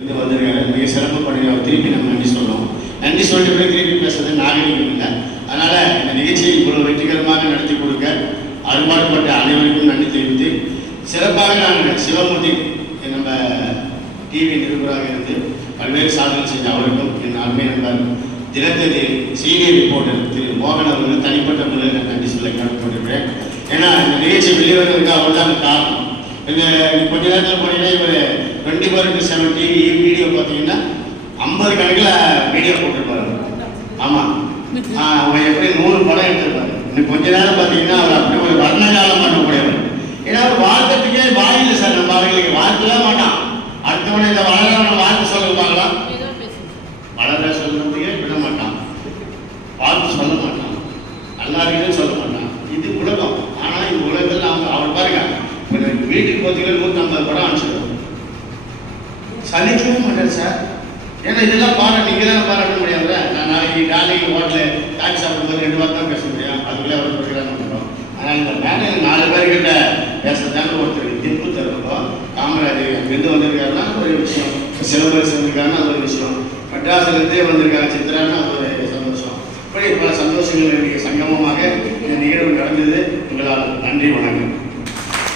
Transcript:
இருந்து வந்திருக்காரு மிக சிறப்பு பண்ணி திருப்பி நம்ம நன்றி சொல்லுவோம் நன்றி சொல்லிட்டு போய் திருப்பி பேசுறது நாகரிகம் இல்லை. அதனால இந்த நிகழ்ச்சியை இவ்வளவு வெற்றிகரமாக நடத்தி கொடுக்க அறுபாடுபட்ட அனைவருக்கும் நன்றி தெரிவித்து சிறப்பாக நான் சிவமூர்த்தி நம்ம டிவி நிருபராக இருந்து பல்வேறு சாதனை செஞ்ச அவருக்கும் என் அருமை நண்பர் தினத்ததி சீனியர் ரிப்போர்ட்டர் திரு மோகன் அவர்கள் தனிப்பட்ட முறையில் நன்றி சொல்ல கேட்டுக்கொண்டிருக்கிறேன். ஏன்னா இந்த நிகழ்ச்சி வெளிவரதுக்கு அவர் தான் காரணம். இந்த கொஞ்ச நேரத்தில் போனீங்கன்னா இவர் twenty four into seven TV video பார்த்தீங்கன்னா ஐம்பது கணக்கில் வீடியோ போட்டிருப்பாரு. ஆமாம் அவர் எப்படி நூறு படம் எடுத்திருப்பாரு. இன்னும் கொஞ்ச நேரம் பார்த்தீங்கன்னா அவர் அப்படி ஒரு வர்ணகாலம் பண்ணக்கூடியவர். ஏன்னா அவர் வாழ்க்கத்துக்கே வாயில்லை சார். நம்ம அவர்களுக்கு வாழ்க்கவே மாட்டான் அடுத்தவனை இந்த வளரவனை வாழ்த்து சொல்ல பார்க்கலாம். வளர சொல்றதுக்கே விட மாட்டான். வாழ்த்து சொல்ல மாட்டான். நல்லா இருக்குன்னு சொல்ல மாட்டான். இது உலகம். ஆனா இந்த உலகத்தில் அவங்க அவர் பாருங்க வீட்டுக்கு பார்த்தீங்கன்னா நூற்றம்பது படம் அனுப்பிச்சிடுவோம் சலிக்கவும் மாட்டேன் சார். ஏன்னா இதெல்லாம் பாரா நீங்கள் தான் பாராட்ட முடியாதுல்ல? நான் நாளைக்கு காலையில் ஹோட்டலில் காட்சி சாப்பிடும்போது ரெண்டு வாரம் தான் பேச முடியும். அதுக்குள்ளே அவர் கொடுக்குறான்னு ஆனால் இந்த மேடம் நாலு பேர்கிட்ட பேசுறதாங்க ஒருத்தர் திப்பு தருவோம் காமராஜர் அங்கேருந்து வந்திருக்காருன்னா ஒரு விஷயம். சிலபஸ் வந்திருக்காருன்னா அது ஒரு விஷயம். மெட்ராஸ்லேருந்தே வந்திருக்காங்க சித்ரான்னு அது ஒரு சந்தோஷம். இப்படி பல சந்தோஷங்கள் இன்றைக்கு சங்கமமாக இந்த நிகழ்வு நடந்தது. உங்களால் நன்றி வணக்கம்.